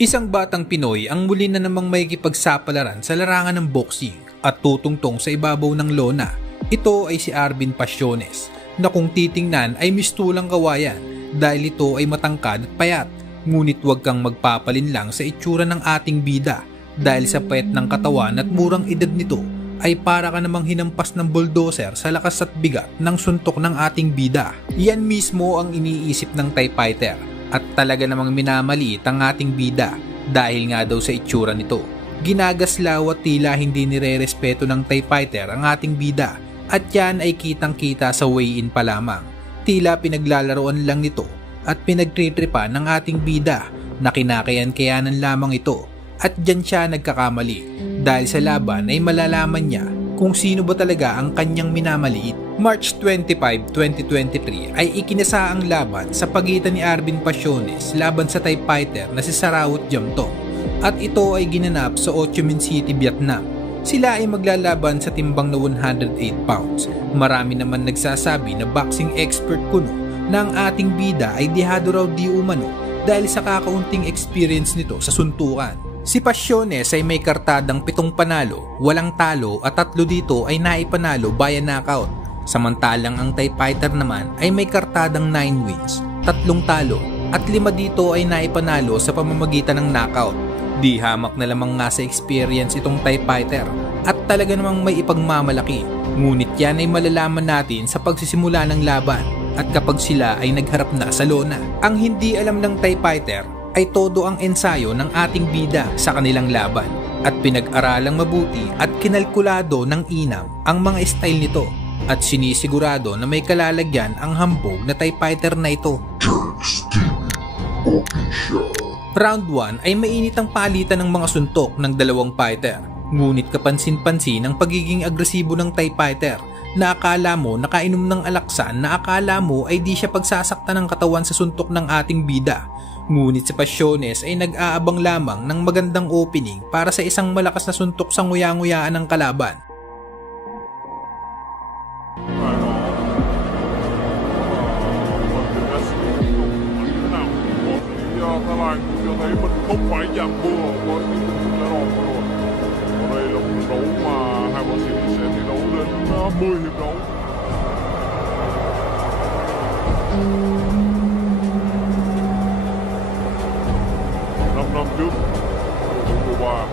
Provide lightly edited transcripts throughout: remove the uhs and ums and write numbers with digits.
Isang batang Pinoy ang muli na namang makikipagsapalaran sa larangan ng boxing at tutungtong sa ibabaw ng lona. Ito ay si Arvin Pasiones na kung titingnan ay mistulang kawayan dahil ito ay matangkad at payat. Ngunit huwag kang magpapalinlang sa itsura ng ating bida dahil sa payat ng katawan at murang edad nito ay para ka namang hinampas ng bulldozer sa lakas at bigat ng suntok ng ating bida. Yan mismo ang iniisip ng Thai fighter. At talaga namang minamaliit ang ating bida dahil nga daw sa itsura nito. Ginagaslaw at tila hindi nire-respeto ng Thai fighter ang ating bida at yan ay kitang-kita sa weigh-in pa lamang. Tila pinaglalaroan lang nito at pinagtritripa ng ating bida na kinakayan-kayanan lamang ito at dyan siya nagkakamali dahil sa laban ay malalaman niya kung sino ba talaga ang kanyang minamaliit. March 25, 2023 ay ikinasa ang laban sa pagitan ni Arvin Pasiones laban sa Thai fighter na si Saraut Jamtong at ito ay ginanap sa Ho Chi Minh City, Vietnam. Sila ay maglalaban sa timbang na 108 pounds. Marami naman nagsasabi na boxing expert kuno na ang ating bida ay dihado raw di umano dahil sa kakaunting experience nito sa suntukan. Si Pasiones ay may kartadang 7 panalo, 8 talo at 3 dito ay naipanalo via knockout. Samantalang ang Thai fighter naman ay may kartadang 9 wins, 3 talo at 5 dito ay naipanalo sa pamamagitan ng knockout. Di hamak na lamang nga sa experience itong Thai fighter at talaga namang may ipagmamalaki. Ngunit yan ay malalaman natin sa pagsisimula ng laban at kapag sila ay nagharap na sa lona. Ang hindi alam ng Thai fighter ay todo ang ensayo ng ating bida sa kanilang laban at pinag-aralang mabuti at kinalkulado ng inam ang mga style nito at sinisigurado na may kalalagyan ang hambog na Thai fighter na ito. Round 1 ay mainit ang palitan ng mga suntok ng dalawang fighter. Ngunit kapansin-pansin ang pagiging agresibo ng Thai fighter na akala mo nakainom ng alaksan na akala mo ay di siya pagsasakta ng katawan sa suntok ng ating bida. Ngunit si Pasiones ay nag-aabang lamang ng magandang opening para sa isang malakas na suntok sa nguya-nguyaan ng kalaban. Cho thấy mình không phải dạng vừa có những tình đã đòn vừa rồi. Ở đây là một đấu mà hai võ sĩ sẽ thi đấu đến 10 hiệp đấu. 5 năm trước, Cuba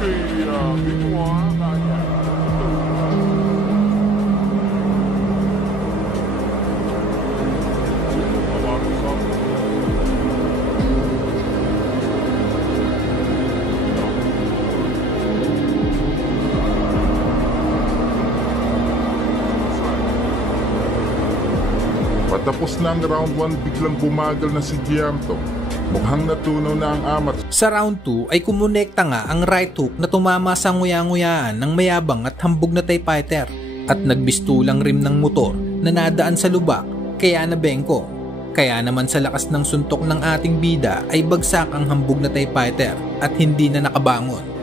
thì biến hóa đa dạng Patapos na ang round 1, biglang bumagal na si Giamto. Mukhang natunaw na ang amat. Sa round 2 ay kumonekta nga ang right hook na tumama sa nguya-nguyaan ng mayabang at hambog na TIE Fighter at nagbistulang rim ng motor na nadaan sa lubak kaya nabengkong. Kaya naman sa lakas ng suntok ng ating bida ay bagsak ang hambog na TIE Fighter at hindi na nakabangon.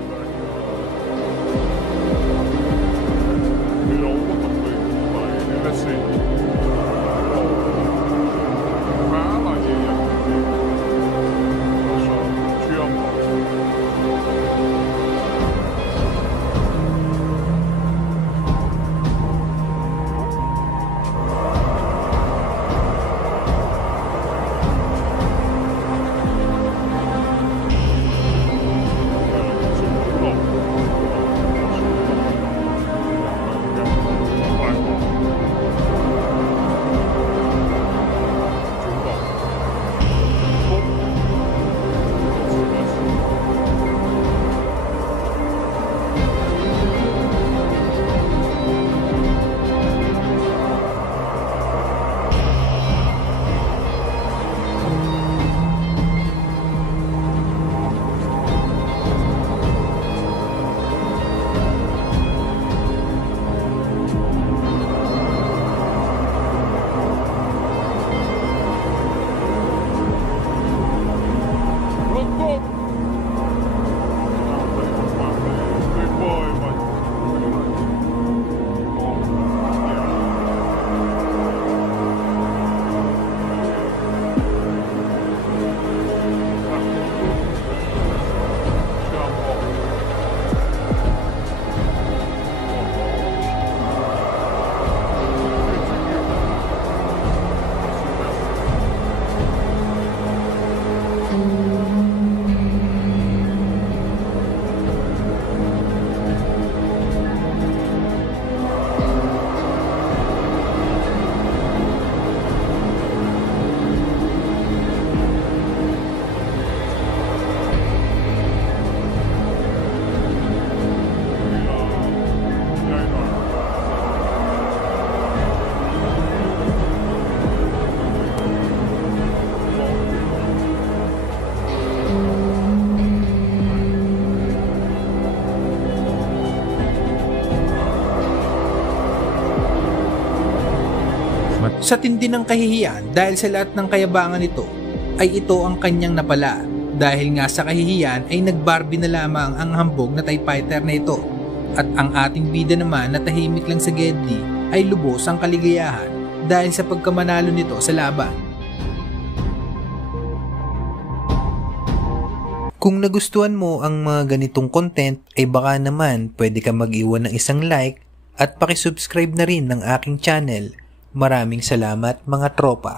Sa tindi ng kahihiyan dahil sa lahat ng kayabangan nito, ay ito ang kanyang napala. Dahil nga sa kahihiyan ay nag-Barbie na lamang ang hambog na TIE Fighter na ito. At ang ating bida naman na tahimik lang sa Gedli ay lubos ang kaligayahan dahil sa pagkamanalo nito sa laban. Kung nagustuhan mo ang mga ganitong content ay baka naman pwede ka mag-iwan ng isang like at pakisubscribe na rin ng aking channel. Maraming salamat mga tropa.